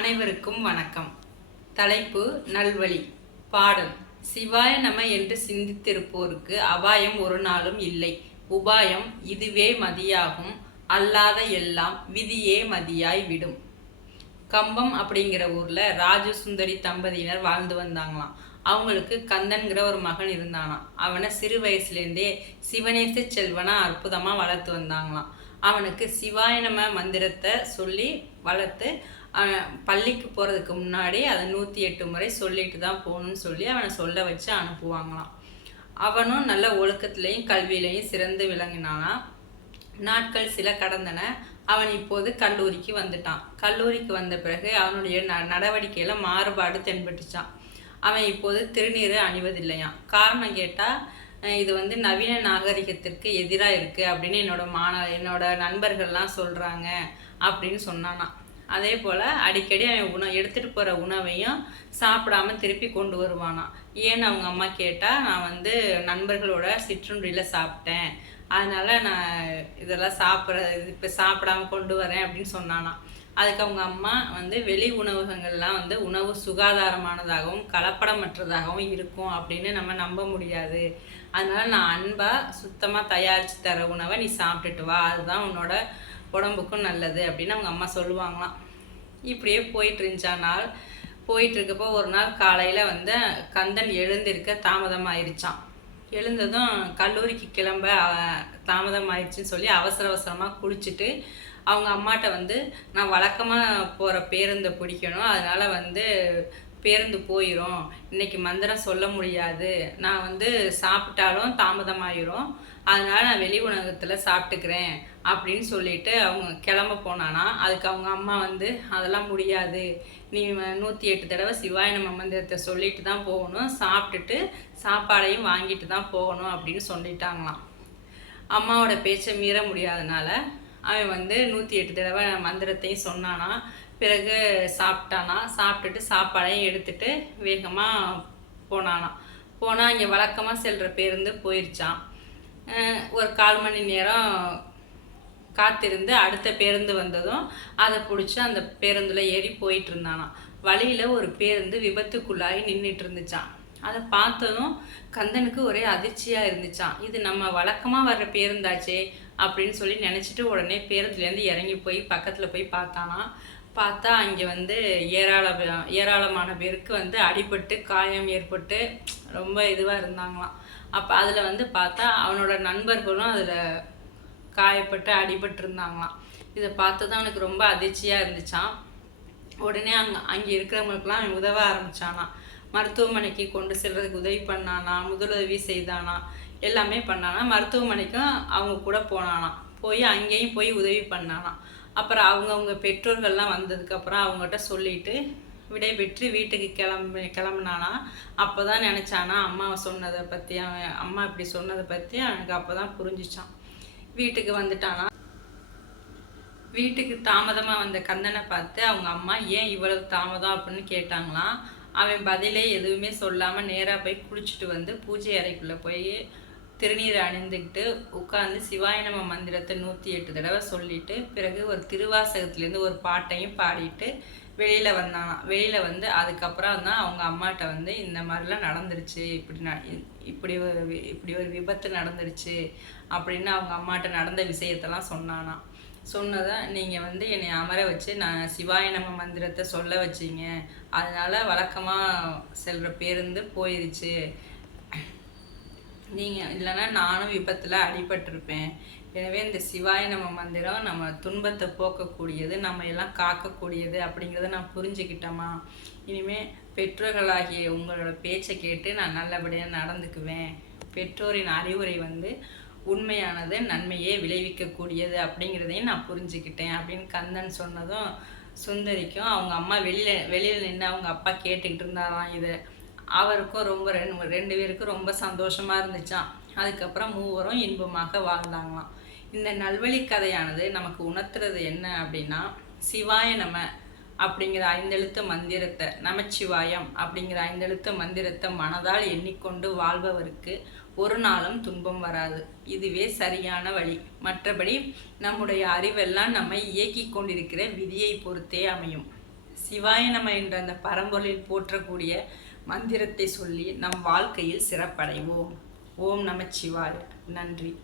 அனைவருக்கும் வணக்கம். தலைப்பு நல்வழி. பாடல். சிவாய நம என்று சிந்தித்திருப்போருக்கு அபாயம் ஒரு நாளும் இல்லை. உபாயம் இதுவே மதியாகும். அல்லாத எல்லாம் விதியே மதியாய் விடும். கம்பம் அப்படிங்கிற ஊர்ல ராஜு சுந்தரி தம்பதியினர் வாழ்ந்து வந்தாங்களாம். அவங்களுக்கு கந்தன்கிற ஒரு மகன் இருந்தானாம். அவனை சிறு வயசுலேருந்தே சிவனேச செல்வனா அற்புதமா வளர்த்து வந்தாங்களாம். அவனுக்கு சிவாய நம மந்திரத்தை சொல்லி வளர்த்து பள்ளிக்கு போகிறதுக்கு முன்னாடி அதை 108 முறை சொல்லிட்டு தான் போகணும்னு சொல்லி அவனை சொல்ல வச்சு அனுப்புவாங்களாம். அவனும் நல்ல ஒழுக்கத்திலையும் கல்வியிலையும் சிறந்து விளங்கினானா. நாட்கள் சில கடந்தன. அவன் இப்போது கல்லூரிக்கு வந்துட்டான். கல்லூரிக்கு வந்த பிறகு அவனுடைய நடவடிக்கையில மாறுபாடு தென்பட்டுச்சான். அவன் இப்போது திருநீறு அணிவதில்லையாம். காரணம் கேட்டால் இது நவீன நாகரிகத்திற்கு எதிராக இருக்குது அப்படின்னு என்னோட நண்பர்கள்லாம் சொல்கிறாங்க அப்படின்னு சொன்னானா. அதே போல் அடிக்கடி அவன் எடுத்துகிட்டு போகிற உணவையும் சாப்பிடாம திருப்பி கொண்டு வருவானாம். ஏன்னு அவங்க அம்மா கேட்டால், நான் நண்பர்களோட சிற்றுண்டியில் சாப்பிட்டேன், அதனால் நான் இதெல்லாம் இப்போ சாப்பிடாம கொண்டு வரேன் அப்படின்னு சொன்னானா. அதுக்கு அவங்க அம்மா வெளி உணவகங்கள்லாம் உணவு சுகாதாரமானதாகவும் கலப்படமற்றதாகவும் இருக்கும் அப்படின்னு நம்ம நம்ப முடியாது. அதனால் நான் அன்பாக சுத்தமாக தயாரித்து தர உணவை நீ சாப்பிட்டுட்டு வா, அதுதான் உன்னோட உடம்புக்கும் நல்லது அப்படின்னு அவங்க அம்மா சொல்லுவாங்களாம். இப்படியே போயிட்டு இருந்துச்சா நாள். போயிட்டு இருக்கப்போ ஒரு நாள் காலையில் கந்தன் எழுந்திருக்க தாமதமாயிருச்சான். எழுந்ததும் கல்லூரிக்கு கிளம்ப தாமதமாயிருச்சுன்னு சொல்லி அவசர அவசரமாக குளிச்சுட்டு அவங்க அம்மாட்ட நான் வழக்கமாக போகிற பேருந்தை பிடிக்கணும், அதனால் பேருந்து போயிடும், இன்னைக்கு மந்திரம் சொல்ல முடியாது, நான் சாப்பிட்டாலும் தாமதமாயிரும், அதனால் நான் வெளி உணவகத்தில் சாப்பிட்டுக்கிறேன் அப்படின்னு சொல்லிட்டு அவங்க கிளம்ப போனானா. அதுக்கு அவங்க அம்மா அதெல்லாம் முடியாது, நீ 108 தடவை சிவாய நம மந்திரத்தை சொல்லிட்டு தான் போகணும், சாப்பிட்டுட்டு சாப்பாடையும் வாங்கிட்டு தான் போகணும் அப்படின்னு சொல்லிட்டாங்களாம். அம்மாவோட பேச்சை மீற முடியாதனால அவன் 108 தடவை மந்திரத்தையும் சொன்னானா. பிறகு சாப்பிட்டானா. சாப்பிட்டுட்டு சாப்பாடையும் எடுத்துட்டு வேகமாக போனானா. போனால் இங்கே வழக்கமாக செல்கிற பேருந்து போயிடுச்சான். ஒரு 1/4 மணி நேரம் காத்திருந்து அடுத்த பேருந்து வந்ததும் அதை பிடிச்சி அந்த பேருந்தில் ஏறி போயிட்டு இருந்தானா. வழியில் ஒரு பேருந்து விபத்துக்குள்ளாகி நின்றுட்டு இருந்துச்சான். அதை பார்த்ததும் கந்தனுக்கு ஒரே அதிர்ச்சியாக இருந்துச்சான். இது நம்ம வழக்கமாக வர்ற பேருந்தாச்சே அப்படின்னு சொல்லி நினச்சிட்டு உடனே பேருந்துலேருந்து இறங்கி போய் பக்கத்தில் போய் பார்த்தானா. பார்த்தா அங்கே ஏராளமான பேருக்கு அடிபட்டு காயம் ஏற்பட்டு ரொம்ப இதுவாக இருந்தாங்களாம். அப்போ அதில் பார்த்தா அவனோட நண்பர்களும் அதில் காயப்பட்டு அடிபட்டு இருந்தாங்களாம். இதை பார்த்து தான் அவனுக்கு ரொம்ப அதிர்ச்சியாக இருந்துச்சான். உடனே அங்கே இருக்கிறவங்களுக்கெல்லாம் அவன் உதவ ஆரம்பித்தானா. மருத்துவமனைக்கு கொண்டு செல்றதுக்கு உதவி பண்ணானா, முதலுதவி செய்தானா, எல்லாமே பண்ணானா. மருத்துவமனைக்கும் அவங்க கூட போனானா. போய் அங்கேயும் போய் உதவி பண்ணானா. அப்புறம் அவங்கவுங்க பெற்றோர்கள்லாம் வந்ததுக்கப்புறம் அவங்ககிட்ட சொல்லிட்டு விடை பெற்று வீட்டுக்கு கிளம்புனானா. அப்போ தான் நினச்சானா அம்மாவை சொன்னதை பற்றி, அவன் அம்மா இப்படி சொன்னதை பற்றி அவனுக்கு அப்போ தான் புரிஞ்சிச்சான். வீட்டுக்கு வந்துட்டானா. வீட்டுக்கு தாமதமாக வந்த கந்தனை பார்த்து அவங்க அம்மா ஏன் இவ்வளவு தாமதம் அப்படின்னு கேட்டாங்களாம். அவன் பதிலே எதுவுமே சொல்லாமல் நேராக போய் குளிச்சுட்டு பூஜை அறைக்குள்ளே போய் திருநீர் அணிந்துக்கிட்டு உட்காந்து சிவாய நம மந்திரத்தை 108 தடவை சொல்லிட்டு பிறகு ஒரு திருவாசகத்துலேருந்து ஒரு பாட்டையும் பாடிட்டு வெளியில் வந்தானா. வெளியில் அதுக்கப்புறம் தான் அவங்க அம்மாட்ட இந்த மாதிரிலாம் நடந்துருச்சு, இப்படி ஒரு விபத்து நடந்துருச்சு அப்படின்னு அவங்க அம்மாட்ட நடந்த விஷயத்தெல்லாம் சொன்னானா. சொன்னதை நீங்கள் என்னை அமர வச்சு நான் சிவாய நம மந்திரத்தை சொல்ல வச்சிங்க, அதனால் வழக்கமாக செல்கிற பேருந்து போயிடுச்சு, நீங்கள் இல்லைன்னா நானும் விபத்தில் அடிபட்டிருப்பேன், எனவே இந்த சிவாய நம மந்திரம் நம்ம துன்பத்தை போக்கக்கூடியது, நம்ம எல்லாம் காக்கக்கூடியது அப்படிங்கிறத நான் புரிஞ்சுக்கிட்டோமா. இனிமேல் பெற்றோர்களாகிய உங்களோட பேச்சை கேட்டு நான் நல்லபடியாக நடந்துக்குவேன், பெற்றோரின் அறிவுரை உண்மையானது, நன்மையே விளைவிக்கக்கூடியது அப்படிங்கிறதையும் நான் புரிஞ்சுக்கிட்டேன் அப்படின்னு கந்தன் சொன்னதும் சுந்தரிக்கும் அவங்க அம்மா வெளியில் நின்று அவங்க அப்பா கேட்டுக்கிட்டு இருந்தாராம். இதை அவருக்கும் ரொம்ப ரெண்டு பேருக்கும் ரொம்ப சந்தோஷமாக இருந்துச்சான். அதுக்கப்புறம் மூவரும் இன்பமாக வாழ்ந்தாங்களாம். இந்த நல்வழி கதையானது நமக்கு உணர்த்துறது என்ன அப்படின்னா, சிவாய நம அப்படிங்கிற 5 எழுத்து மந்திரத்தை, நமச்சிவாயம் அப்படிங்கிற 5 எழுத்து மந்திரத்தை மனதால் எண்ணிக்கொண்டு வாழ்பவருக்கு ஒரு நாளும் துன்பம் வராது. இதுவே சரியான வழி. மற்றபடி நம்முடைய அறிவெல்லாம் நம்மை இயக்கி கொண்டிருக்கிற விதியை பொறுத்தே அமையும். சிவாய நம என்ற அந்த பரம்பொருளில் போற்றக்கூடிய மந்திரத்தை சொல்லி நம் வாழ்க்கையில் சிறப்படைவோம். ஓம் நமச்சிவாய. நன்றி.